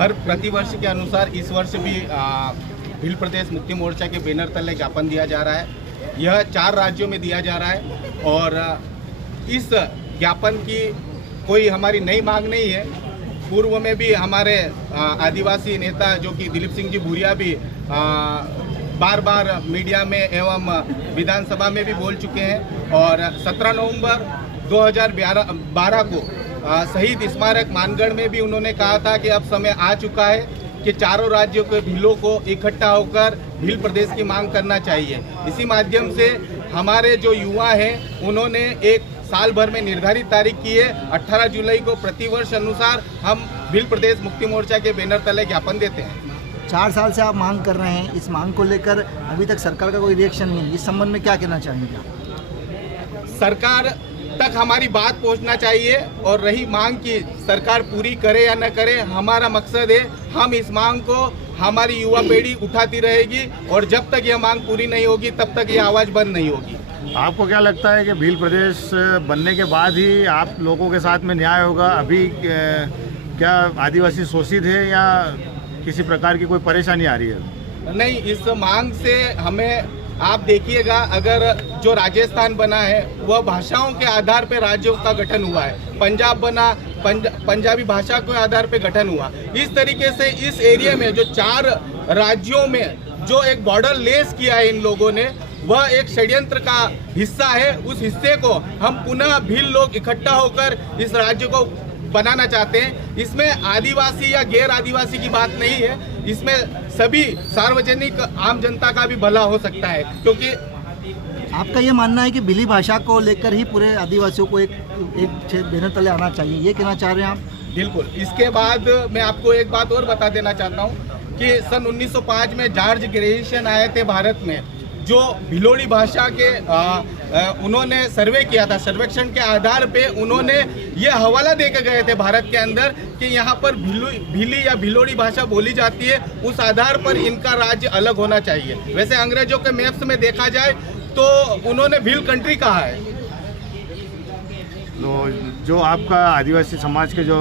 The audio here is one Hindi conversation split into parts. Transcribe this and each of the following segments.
हर प्रतिवर्ष के अनुसार इस वर्ष भी भील प्रदेश मुक्ति मोर्चा के बैनर तले ज्ञापन दिया जा रहा है। यह 4 राज्यों में दिया जा रहा है और इस ज्ञापन की कोई हमारी नई मांग नहीं है। पूर्व में भी हमारे आदिवासी नेता जो कि दिलीप सिंह जी भूरिया भी बार बार मीडिया में एवं विधानसभा में भी बोल चुके हैं और 17 नवंबर 2012 को शहीद स्मारक मानगढ़ में भी उन्होंने कहा था कि अब समय आ चुका है कि चारों राज्यों के भीलों को इकट्ठा होकर भील प्रदेश की मांग करना चाहिए। इसी माध्यम से हमारे जो युवा हैं उन्होंने एक साल भर में निर्धारित तारीख की है। 18 जुलाई को प्रतिवर्ष अनुसार हम भील प्रदेश मुक्ति मोर्चा के बैनर तले ज्ञापन देते हैं। 4 साल से आप मांग कर रहे हैं, इस मांग को लेकर अभी तक सरकार का कोई रिएक्शन नहीं। इस संबंध में क्या कहना चाहेंगे आप? सरकार तक हमारी बात पहुंचना चाहिए और रही मांग की सरकार पूरी करे या न करे, हमारा मकसद है हम इस मांग को हमारी युवा पीढ़ी उठाती रहेगी और जब तक यह मांग पूरी नहीं होगी तब तक यह आवाज़ बंद नहीं होगी। आपको क्या लगता है कि भील प्रदेश बनने के बाद ही आप लोगों के साथ में न्याय होगा? अभी क्या आदिवासी शोषित है या किसी प्रकार की कोई परेशानी आ रही है? नहीं, इस मांग से हमें आप देखिएगा, अगर जो राजस्थान बना है वह भाषाओं के आधार पर राज्यों का गठन हुआ है। पंजाब बना, पंजाबी भाषा के आधार पर गठन हुआ। इस तरीके से इस एरिया में जो 4 राज्यों में जो एक बॉर्डर लेस किया है इन लोगों ने, वह एक षड्यंत्र का हिस्सा है। उस हिस्से को हम पुनः भील लोग इकट्ठा होकर इस राज्य को बनाना चाहते हैं। इसमें आदिवासी या गैर आदिवासी की बात नहीं है, इसमें सभी सार्वजनिक आम जनता का भी भला हो सकता है। क्योंकि आपका ये मानना है कि भीली भाषा को लेकर ही पूरे आदिवासियों को एक बैनर तले आना चाहिए, ये कहना चाह रहे हैं आप? बिल्कुल। इसके बाद मैं आपको एक बात और बता देना चाहता हूँ कि सन 1905 में जॉर्ज ग्रेशियन आए थे भारत में, जो भिलोड़ी भाषा के उन्होंने सर्वे किया था। सर्वेक्षण के आधार पे उन्होंने ये हवाला दे के गए थे भारत के अंदर कि यहाँ पर भीली या भिलोड़ी भाषा बोली जाती है, उस आधार पर इनका राज्य अलग होना चाहिए। वैसे अंग्रेजों के मैप्स में देखा जाए तो उन्होंने भील कंट्री कहा है। तो जो आपका आदिवासी समाज के जो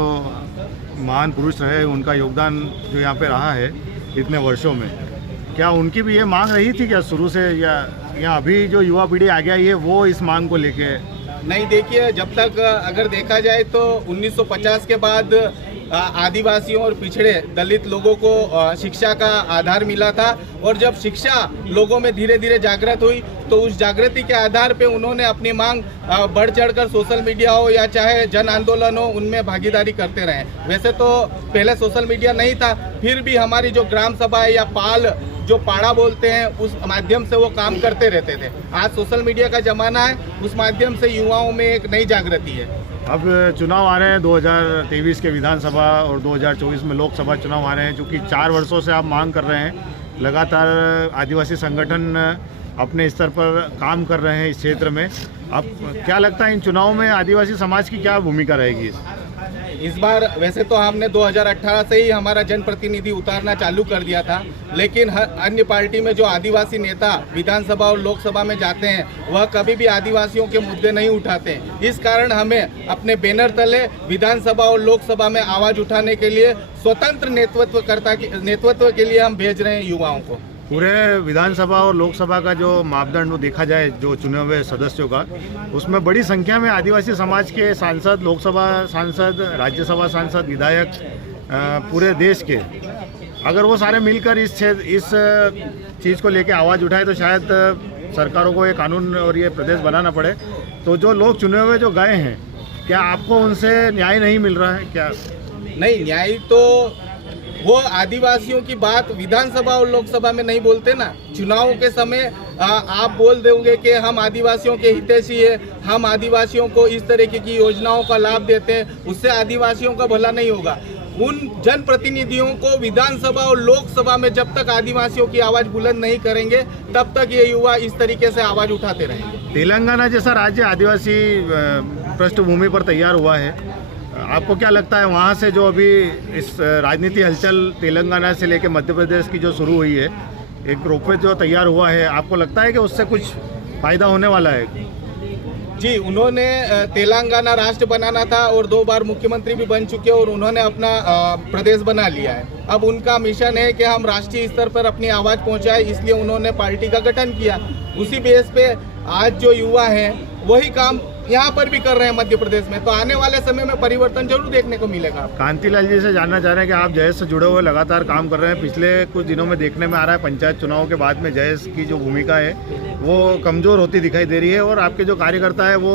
महान पुरुष रहे, उनका योगदान जो यहाँ पे रहा है इतने वर्षों में, क्या उनकी भी ये मांग रही थी क्या शुरू से, या अभी जो युवा पीढ़ी आ गया ये वो इस मांग को लेके? नहीं, देखिए, जब तक अगर देखा जाए तो 1950 के बाद आदिवासियों और पिछड़े दलित लोगों को शिक्षा का आधार मिला था और जब शिक्षा लोगों में धीरे धीरे जागृत हुई तो उस जागृति के आधार पे उन्होंने अपनी मांग बढ़ चढ़कर सोशल मीडिया हो या चाहे जन आंदोलन हो उनमें भागीदारी करते रहे। वैसे तो पहले सोशल मीडिया नहीं था, फिर भी हमारी जो ग्राम सभा या पाल जो पाड़ा बोलते हैं उस माध्यम से वो काम करते रहते थे। आज सोशल मीडिया का ज़माना है, उस माध्यम से युवाओं में एक नई जागृति है। अब चुनाव आ रहे हैं 2023 के विधानसभा और 2024 में लोकसभा चुनाव आ रहे हैं, चूँकि 4 वर्षों से आप मांग कर रहे हैं, लगातार आदिवासी संगठन अपने स्तर पर काम कर रहे हैं इस क्षेत्र में। अब क्या लगता है इन चुनावों में आदिवासी समाज की क्या भूमिका रहेगी? इस बार वैसे तो हमने 2018 से ही हमारा जनप्रतिनिधि उतारना चालू कर दिया था, लेकिन हर अन्य पार्टी में जो आदिवासी नेता विधानसभा और लोकसभा में जाते हैं वह कभी भी आदिवासियों के मुद्दे नहीं उठाते। इस कारण हमें अपने बैनर तले विधानसभा और लोकसभा में आवाज़ उठाने के लिए स्वतंत्र नेतृत्व के लिए हम भेज रहे हैं युवाओं को। पूरे विधानसभा और लोकसभा का जो मापदंड वो देखा जाए जो चुने हुए सदस्यों का, उसमें बड़ी संख्या में आदिवासी समाज के सांसद, लोकसभा सांसद, राज्यसभा सांसद, विधायक पूरे देश के, अगर वो सारे मिलकर इस चीज़ को लेके आवाज़ उठाए तो शायद सरकारों को ये कानून और ये प्रदेश बनाना पड़े। तो जो लोग चुने हुए जो गए हैं, क्या आपको उनसे न्याय नहीं मिल रहा है क्या? नहीं, न्याय तो वो आदिवासियों की बात विधानसभा और लोकसभा में नहीं बोलते ना। चुनावों के समय आप बोल दोगे कि हम आदिवासियों के हितैषी है, हम आदिवासियों को इस तरीके की योजनाओं का लाभ देते हैं, उससे आदिवासियों का भला नहीं होगा। उन जनप्रतिनिधियों को विधानसभा और लोकसभा में जब तक आदिवासियों की आवाज़ बुलंद नहीं करेंगे तब तक ये युवा इस तरीके से आवाज़ उठाते रहेंगे। तेलंगाना जैसा राज्य आदिवासी पृष्ठभूमि पर तैयार हुआ है, आपको क्या लगता है वहाँ से जो अभी इस राजनीति हलचल तेलंगाना से लेकर मध्य प्रदेश की जो शुरू हुई है, एक रोपवे जो तैयार हुआ है, आपको लगता है कि उससे कुछ फ़ायदा होने वाला है? जी, उन्होंने तेलंगाना राष्ट्र बनाना था और 2 बार मुख्यमंत्री भी बन चुके और उन्होंने अपना प्रदेश बना लिया है। अब उनका मिशन है कि हम राष्ट्रीय स्तर पर अपनी आवाज़ पहुंचाएं, इसलिए उन्होंने पार्टी का गठन किया। उसी बेस पे आज जो युवा हैं वही काम यहाँ पर भी कर रहे हैं मध्य प्रदेश में, तो आने वाले समय में परिवर्तन जरूर देखने को मिलेगा। कांतिलाल जी से जानना चाह रहे हैं कि आप जयेश से जुड़े हुए लगातार काम कर रहे हैं। पिछले कुछ दिनों में देखने में आ रहा है पंचायत चुनाव के बाद में जयेश की जो भूमिका है वो कमज़ोर होती दिखाई दे रही है और आपके जो कार्यकर्ता है वो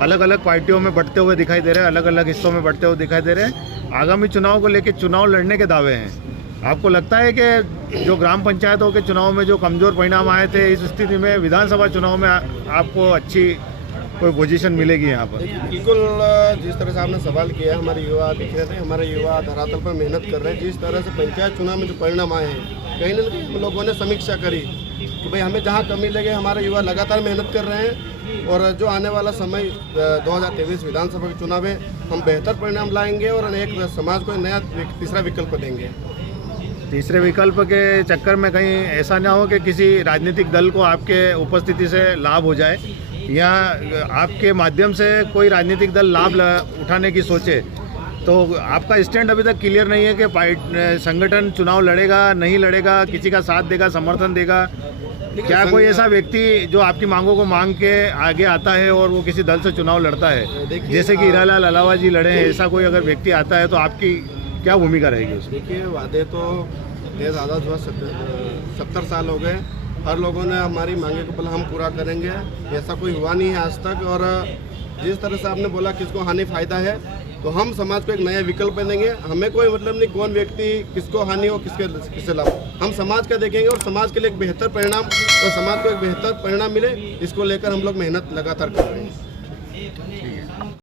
अलग अलग पार्टियों में बंटते हुए दिखाई दे रहे हैं, अलग अलग हिस्सों में बंटते हुए दिखाई दे रहे हैं। आगामी चुनाव को लेकर चुनाव लड़ने के दावे हैं। आपको लगता है कि जो ग्राम पंचायतों के चुनाव में जो कमज़ोर परिणाम आए थे, इस स्थिति में विधानसभा चुनाव में आपको अच्छी कोई पोजीशन मिलेगी यहाँ पर? बिल्कुल, जिस तरह से आपने सवाल किया है, हमारे युवा दिख रहे थे, हमारे युवा धरातल पर मेहनत कर रहे हैं। जिस तरह से पंचायत चुनाव में जो परिणाम आए हैं, कहीं ना कहीं हम लोगों ने समीक्षा करी कि भाई हमें जहाँ कमी लगे, हमारे युवा लगातार मेहनत कर रहे हैं और जो आने वाला समय 2023 विधानसभा के चुनाव है, हम बेहतर परिणाम लाएंगे और एक समाज को नया तीसरा विकल्प देंगे। तीसरे विकल्प के चक्कर में कहीं ऐसा ना हो कि किसी राजनीतिक दल को आपके उपस्थिति से लाभ हो जाए या आपके माध्यम से कोई राजनीतिक दल लाभ उठाने की सोचे, तो आपका स्टैंड अभी तक क्लियर नहीं है कि संगठन चुनाव लड़ेगा नहीं लड़ेगा, किसी का साथ देगा, समर्थन देगा। क्या कोई ऐसा व्यक्ति जो आपकी मांगों को मांग के आगे आता है और वो किसी दल से चुनाव लड़ता है, जैसे कि हीरालाल अलावा जी लड़े हैं, ऐसा कोई अगर व्यक्ति आता है तो आपकी क्या भूमिका रहेगी उसमें? देखिए, वादे तो देश आज़ाद हुआ 70 साल हो गए। हर लोगों ने हमारी मांगे को बोला हम पूरा करेंगे, ऐसा कोई हुआ नहीं है आज तक। और जिस तरह से आपने बोला किसको हानि फायदा है, तो हम समाज को एक नया विकल्प देंगे। हमें कोई मतलब नहीं कौन व्यक्ति किसको हानि हो किससे लाभ, हम समाज का देखेंगे और समाज के लिए एक बेहतर परिणाम और समाज को एक बेहतर परिणाम मिले, इसको लेकर हम लोग मेहनत लगातार कर रहे हैं।